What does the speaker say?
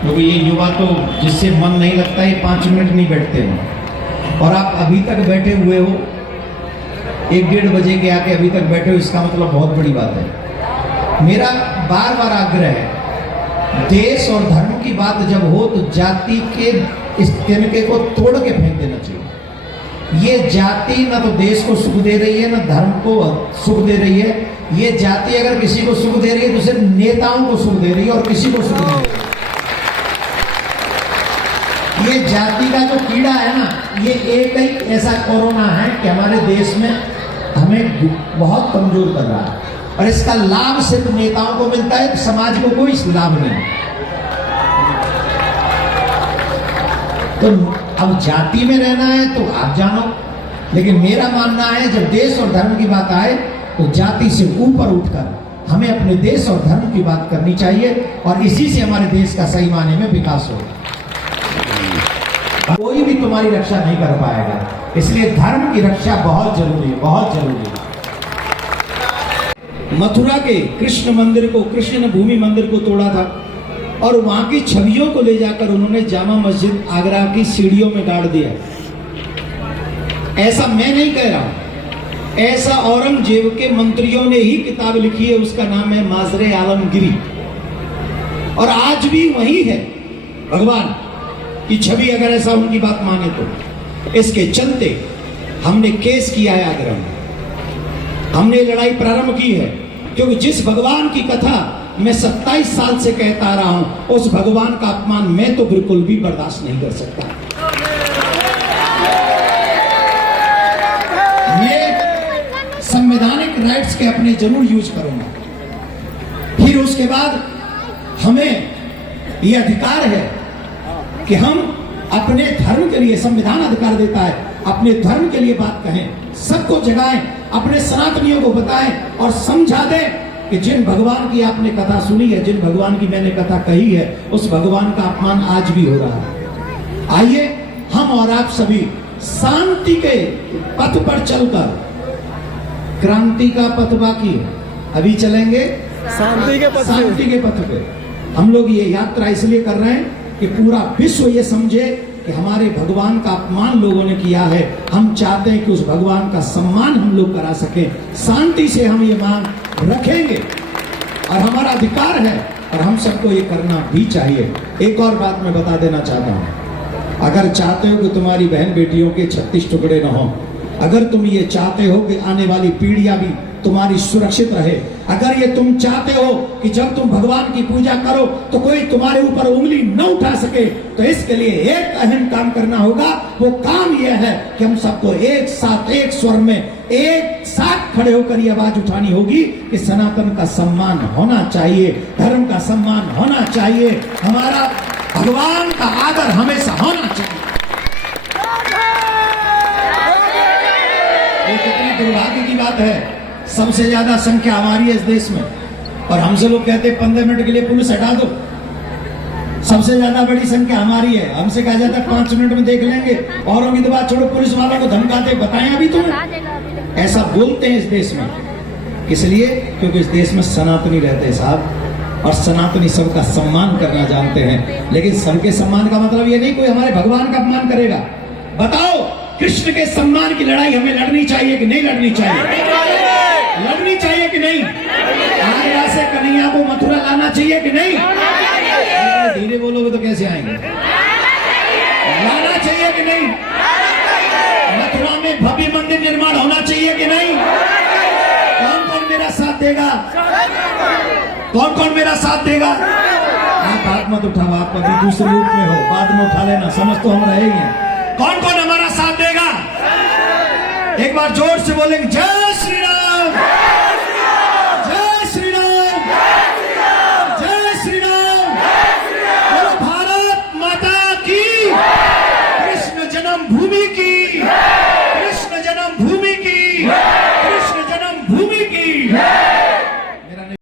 क्योंकि ये युवा तो जिससे मन नहीं लगता ये 5 मिनट नहीं बैठते हैं। और आप अभी तक बैठे हुए हो, 1-1:30 बजे के आके अभी तक बैठे हो, इसका मतलब बहुत बड़ी बात है। मेरा बार बार आग्रह है, देश और धर्म की बात जब हो तो जाति के इस तिनके को तोड़ के फेंक देना चाहिए। ये जाति ना तो देश को सुख दे रही है ना धर्म को सुख दे रही है। ये जाति अगर किसी को सुख दे रही है तो सिर्फ नेताओं को सुख दे रही है और किसी को सुख नहीं दे रही। ये जाति का जो कीड़ा है ना, ये एक ही ऐसा कोरोना है कि हमारे देश में हमें बहुत कमजोर कर रहा है और इसका लाभ सिर्फ नेताओं को मिलता है, समाज को कोई लाभ नहीं। तो अब जाति में रहना है तो आप जानो, लेकिन मेरा मानना है जब देश और धर्म की बात आए तो जाति से ऊपर उठकर हमें अपने देश और धर्म की बात करनी चाहिए और इसी से हमारे देश का सही मायने में विकास होगा। कोई भी तुम्हारी रक्षा नहीं कर पाएगा, इसलिए धर्म की रक्षा बहुत जरूरी है, बहुत जरूरी है। मथुरा के कृष्ण मंदिर को, कृष्ण भूमि मंदिर को तोड़ा था और वहां की छवियों को ले जाकर उन्होंने जामा मस्जिद आगरा की सीढ़ियों में गाड़ दिया। ऐसा मैं नहीं कह रहा हूं, ऐसा औरंगजेब के मंत्रियों ने ही किताब लिखी है, उसका नाम है माजरे आलमगिरी। और आज भी वही है भगवान की छवि, अगर ऐसा उनकी बात माने तो। इसके चलते हमने केस किया है आगरा में, हमने लड़ाई प्रारंभ की है, क्योंकि जिस भगवान की कथा मैं 27 साल से कहता आ रहा हूं, उस भगवान का अपमान मैं तो बिल्कुल भी बर्दाश्त नहीं कर सकता। मैं संवैधानिक राइट्स के अपने जरूर यूज करूंगा। फिर उसके बाद हमें यह अधिकार है कि हम अपने धर्म के लिए, संविधान अधिकार देता है, अपने धर्म के लिए बात कहें, सबको जगाएं, अपने सनातनियों को बताएं और समझा दें कि जिन भगवान की आपने कथा सुनी है, जिन भगवान की मैंने कथा कही है, उस भगवान का अपमान आज भी हो रहा है। आइए हम और आप सभी शांति के पथ पर चलकर, क्रांति का पथ बाकी है, अभी चलेंगे शांति के पथ पे। हम लोग ये यात्रा इसलिए कर रहे हैं कि पूरा विश्व ये समझे कि हमारे भगवान का अपमान लोगों ने किया है। हम चाहते हैं कि उस भगवान का सम्मान हम लोग करा सके। शांति से हम ये मांग रखेंगे और हमारा अधिकार है और हम सबको ये करना भी चाहिए। एक और बात मैं बता देना चाहता हूं, अगर चाहते हो कि तुम्हारी बहन बेटियों के 36 टुकड़े न हो, अगर तुम ये चाहते हो कि आने वाली पीढ़ियां भी तुम्हारी सुरक्षित रहे, अगर ये तुम चाहते हो कि जब तुम भगवान की पूजा करो तो कोई तुम्हारे ऊपर उंगली न उठा सके, तो इसके लिए एक अहम काम करना होगा। वो काम यह है कि हम सबको एक साथ, एक स्वर में, एक साथ खड़े होकर ये आवाज उठानी होगी कि सनातन का सम्मान होना चाहिए, धर्म का सम्मान होना चाहिए, हमारा भगवान का आदर हमेशा होना चाहिए। ये कितनी दुर्भाग्य की बात है, सबसे ज्यादा संख्या हमारी है इस देश में और हमसे लोग कहते हैं 15 मिनट के लिए पुलिस हटा दो। सबसे ज्यादा बड़ी संख्या हमारी है, हमसे कहा जाता है 5 मिनट में देख लेंगे। औरों की तो बात छोड़ो, पुलिस वालों को धमकाते, बताएं अभी तुम्हें, ऐसा बोलते हैं इस देश में। इसलिए क्योंकि इस देश में सनातनी रहते हैं साहब, और सनातनी सबका सम्मान करना जानते हैं। लेकिन सबके सम्मान का मतलब ये नहीं कोई हमारे भगवान का अपमान करेगा। बताओ, कृष्ण के सम्मान की लड़ाई हमें लड़नी चाहिए कि नहीं लड़नी चाहिए? लड़नी चाहिए कि नहीं? आगरा से कन्हैया को मथुरा लाना चाहिए कि नहीं? धीरे बोलोगे तो कैसे आएंगे? लाना चाहिए कि नहीं? मथुरा में भव्य मंदिर निर्माण होना चाहिए कि नहीं? कौन कौन मेरा साथ देगा? कौन कौन मेरा साथ देगा? आप हाथ मत उठाओ, आप अभी दूसरे रूप में हो, बाद में उठा लेना, समझ तो हम रहे ही हैं। कौन कौन हमारा साथ देगा? एक बार जोर से बोलेंगे जय